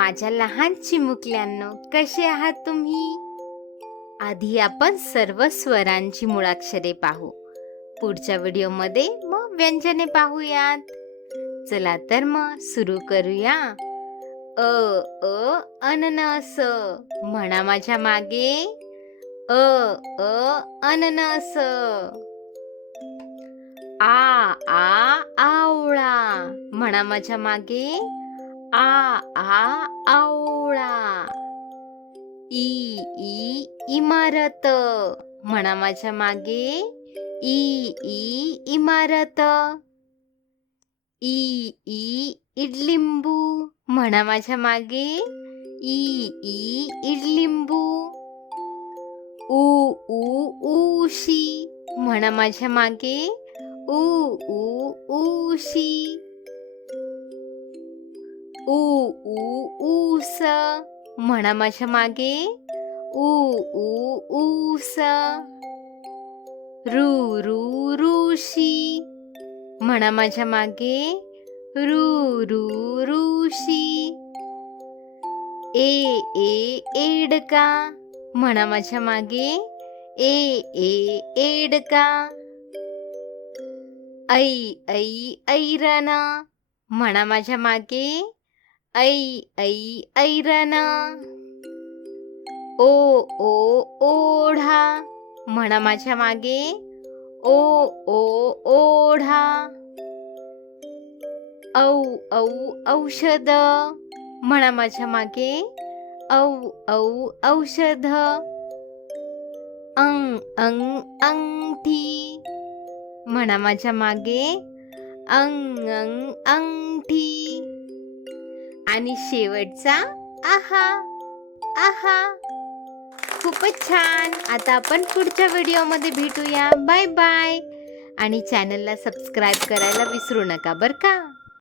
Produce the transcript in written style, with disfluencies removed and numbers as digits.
माझ्या लहान चिमुकल्यांनो, कसे आहात तुम्ही? आधी आपण सर्व स्वरांची मुळाक्षरे पाहू. पुढच्या व्हिडिओमध्ये मग व्यंजने पाहूयात. चला तर मग सुरू करूया. अननस. म्हणा माझ्या मागे. अननस. आवळा. म्हणा माझ्या मागे. आवळा. इमारत. म्हणा माझ्या मागे. इमारत. इडलिंबू. म्हणा माझ्या मागे. इडलिंबू. उशी. म्हणा माझ्या मागे. उशी. ऊस. म्हणा माझ्या मागे. ऊस. ऋषी. म्हणा माझ्या मागे. ऋषी. एडका. म्हणा माझ्या मागे. एडका. ऐरण. म्हणा माझ्या मागे. ऐरण. ओढा. म्हणा माझ्या मागे. ओढा. औषध. म्हणा माझ्या मागे. औषध. अंगठी. म्हणा माझ्या मागे. अंगठी. आणि शेवटचा आहा. खूपच छान. आता आपण पुढच्या व्हिडिओमध्ये भेटूया. Bye bye. आणि चॅनलला सबस्क्राईब करायला विसरू नका बरं का.